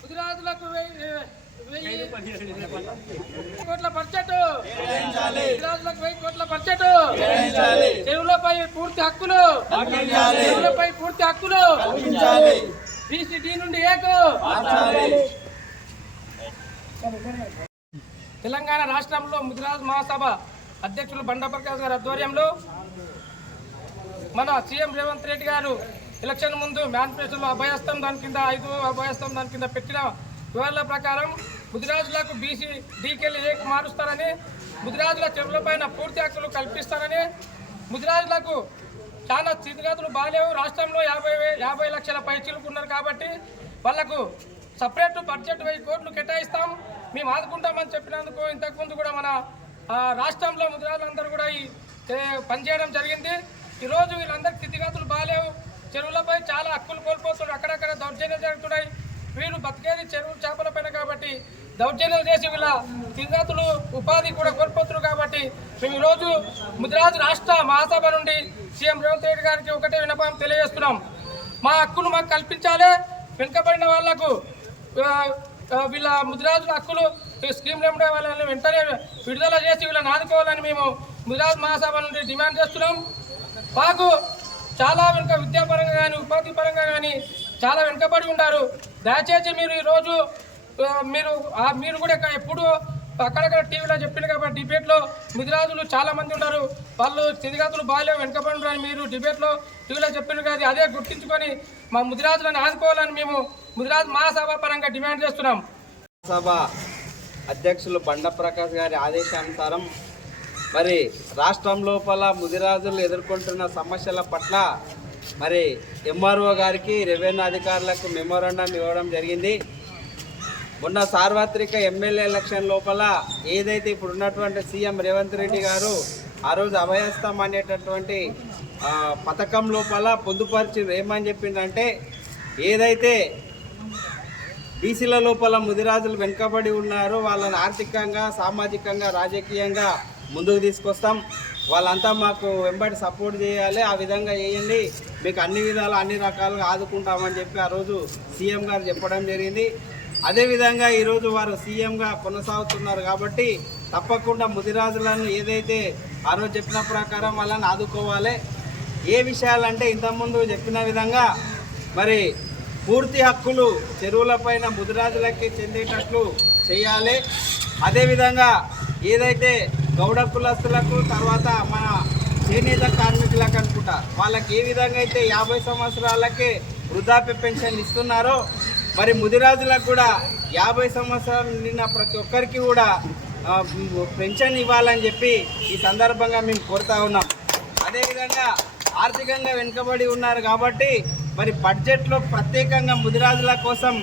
ముదిరాజులకు 1000 కోట్ల బడ్జెట్, ముదిరాజులకు 1000 కోట్ల బడ్జెట్, చెరువులపై పూర్తి హక్కులు, చెరువులపై పూర్తి హక్కులు, బీసీడీ నుండి ఏకు. తెలంగాణ రాష్ట్రంలో ముదిరాజ్ మహాసభ అధ్యక్షులు బండా ప్రకాష్ గారి ఆధ్వర్యంలో మన సీఎం రేవంత్ రెడ్డి గారు ఎలక్షన్ ముందు మేనిఫెస్టోలో అభయస్థం దాని కింద 5 అభయస్థం దాని కింద పెట్టిన వివరాల ప్రకారం ముదిరాజులకు బీసీ డీకెళ్ళి ఏకు మారుస్తారని, ముదిరాజుల చెరువులపైన పూర్తి హక్కులు కల్పిస్తారని, ముదిరాజులకు చాలా స్థితిగతులు బాగాలేవు, రాష్ట్రంలో 50 లక్షల పైచీలుకున్నారు కాబట్టి వాళ్లకు సపరేట్ బడ్జెట్ 1000 కోట్లు కేటాయిస్తాం, మేము ఆదుకుంటామని చెప్పినందుకు ఇంతకుముందు కూడా మన రాష్ట్రంలో ముదిరాజులందరూ కూడా ఈ పనిచేయడం జరిగింది. ఈరోజు వీళ్ళందరికీ స్థితిగతులు బాగాలేవు, చెరువులపై చాలా హక్కులు కోల్పోతున్నారు, అక్కడక్కడ దౌర్జన్యాలు జరుగుతున్నాయి. వీళ్ళు బతికేది చెరువు చేపల పైన కాబట్టి దౌర్జన్యాలు చేసి వీళ్ళ స్థితిగతులు ఉపాధి కూడా కోల్పోతున్నారు. కాబట్టి మేము ఈరోజు ముదిరాజు రాష్ట్ర మహాసభ నుండి సీఎం రేవంత్ రెడ్డి గారికి ఒకటే విన్నపం తెలియజేస్తున్నాం. మా హక్కులు మాకు కల్పించాలి, వెనుకబడిన వాళ్లకు వీళ్ళ ముదిరాజుల హక్కులు స్కీమ్లు ఏమిటో వాళ్ళని వెంటనే విడుదల చేసి వీళ్ళని ఆదుకోవాలని మేము ముదిరాజు మహాసభ నుండి డిమాండ్ చేస్తున్నాం. మాకు చాలా విద్యాపరంగా కానీ ఉపాధి పరంగా కానీ చాలా వెనుకబడి ఉన్నారు. దయచేసి మీరు ఈరోజు మీరు కూడా ఎప్పుడు అక్కడక్కడ టీవీలో చెప్పింది కాబట్టి డిబేట్లో ముదిరాజులు చాలా మంది ఉన్నారు, వాళ్ళు స్థితిగతులు బాగాలేవు వెనుకబడి ఉన్నారని మీరు డిబేట్లో టీవీలో చెప్పింది కదా, అదే గుర్తించుకొని మా ముదిరాజులను ఆదుకోవాలని మేము ముదిరాజు మహాసభ పరంగా డిమాండ్ చేస్తున్నాం. సభ అధ్యక్షులు బండా ప్రకాష్ గారి ఆదేశానుసారం మరి రాష్ట్రం లోపల ముదిరాజులు ఎదుర్కొంటున్న సమస్యల పట్ల మరి ఎంఆర్ఓ గారికి రెవెన్యూ అధికారులకు మెమోరాండం ఇవ్వడం జరిగింది. మొన్న సార్వత్రిక ఎమ్మెల్యే ఎలక్షన్ లోపల ఏదైతే ఇప్పుడు ఉన్నటువంటి సీఎం రేవంత్ రెడ్డి గారు ఆ రోజు అభయస్థం అనేటటువంటి పథకం లోపల పొందుపరిచి ఏమని చెప్పిందంటే, ఏదైతే బీసీల లోపల ముదిరాజులు వెనుకబడి ఉన్నారో వాళ్ళని ఆర్థికంగా, సామాజికంగా, రాజకీయంగా ముందుకు తీసుకొస్తాం, వాళ్ళంతా మాకు వెంబడి సపోర్ట్ చేయాలి, ఆ విధంగా చేయండి, మీకు అన్ని విధాలు అన్ని రకాలుగా ఆదుకుంటామని చెప్పి ఆ రోజు సీఎం గారు చెప్పడం జరిగింది. అదేవిధంగా ఈరోజు వారు సీఎంగా కొనసాగుతున్నారు కాబట్టి తప్పకుండా ముదిరాజులను ఏదైతే ఆ రోజు చెప్పిన ప్రకారం వాళ్ళని ఆదుకోవాలి. ఏ విషయాలంటే ఇంతకుముందు చెప్పిన విధంగా మరి పూర్తి హక్కులు చెరువులపైన ముదిరాజులకి చెందేటట్లు చేయాలి. అదేవిధంగా ఏదైతే గౌడ కులస్తులకు తర్వాత మన చేనేత కార్మికులకు అనుకుంటా వాళ్ళకి ఏ విధంగా అయితే 50 సంవత్సరాలకే వృద్ధాప్య పెన్షన్ ఇస్తున్నారో మరి ముదిరాజులకు కూడా 50 సంవత్సరాలు నిన్న ప్రతి ఒక్కరికి కూడా పెన్షన్ ఇవ్వాలని చెప్పి ఈ సందర్భంగా మేము కోరుతా ఉన్నాం. అదేవిధంగా ఆర్థికంగా వెనుకబడి ఉన్నారు కాబట్టి మరి బడ్జెట్లో ప్రత్యేకంగా ముదిరాజుల కోసం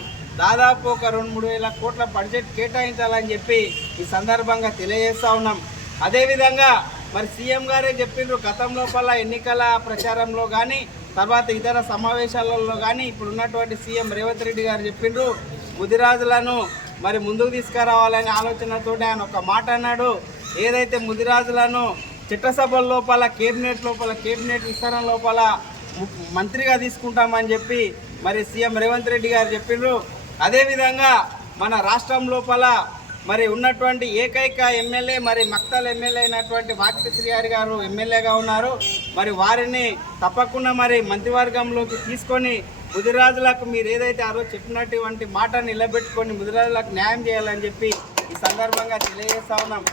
దాదాపు ఒక 2-3 వేల కోట్ల బడ్జెట్ కేటాయించాలని చెప్పి ఈ సందర్భంగా తెలియజేస్తూ ఉన్నాం. అదేవిధంగా మరి సీఎం గారే చెప్పిండ్రు, గతం లోపల ఎన్నికల ప్రచారంలో కానీ తర్వాత ఇతర సమావేశాలలో కానీ ఇప్పుడు ఉన్నటువంటి సీఎం రేవంత్ రెడ్డి గారు చెప్పిండ్రు, ముదిరాజులను మరి ముందుకు తీసుకురావాలనే ఆలోచనతో ఆయన ఒక మాట అన్నాడు. ఏదైతే ముదిరాజులను చట్టసభల లోపల కేబినెట్ విస్తరణ లోపల మంత్రిగా తీసుకుంటామని చెప్పి మరి సీఎం రేవంత్ రెడ్డి గారు చెప్పిండ్రు. అదేవిధంగా మన రాష్ట్రం లోపల మరి ఉన్నటువంటి ఏకైక ఎమ్మెల్యే మరి మక్తల్ ఎమ్మెల్యే అయినటువంటి వాకిటి శ్రీహరి గారు ఎమ్మెల్యేగా ఉన్నారు. మరి వారిని తప్పకుండా మరి మంత్రివర్గంలోకి తీసుకొని ముదిరాజులకు మీరు ఏదైతే ఆ రోజు చెప్పినటువంటి మాట నిలబెట్టుకొని ముదిరాజులకు న్యాయం చేయాలని చెప్పి ఈ సందర్భంగా తెలియజేస్తా ఉన్నాం.